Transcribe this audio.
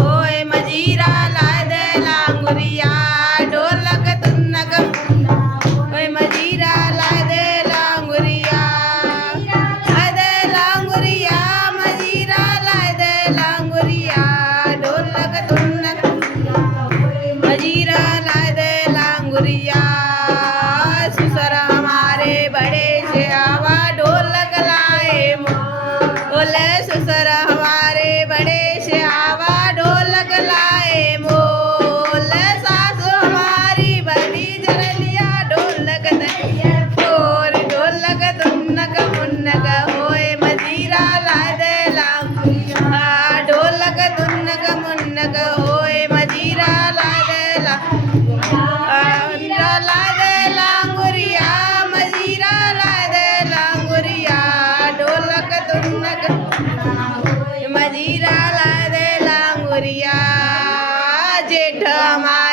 होय मजीरा लाय दे लांगुरिया ढोलक तुन्नक होय मजीरा लाय दे लांगुरिया मजीरा लाय दे लांगुरिया ढोलक तुन्नक मजीरा लाय दे लांगुरिया सुसर हमारे बड़े से आवा ढोलक लाए बोले सुसर हमारे बड़े से आवा ढोलक लाए मोल सासु हमारी बड़ी जरलिया ढोलक और ढोलक तुन्नक मुन्नक होए मजीरा लाय दे लांगुरिया ढोलक तुन्नक मुन्नक होए मजीरा लाय दे लांगुरिया मजीरा लाय दे लांगुरिया ढोलक तुन्नक मजीरा लाय दे लांगुरिया जेठ हमारे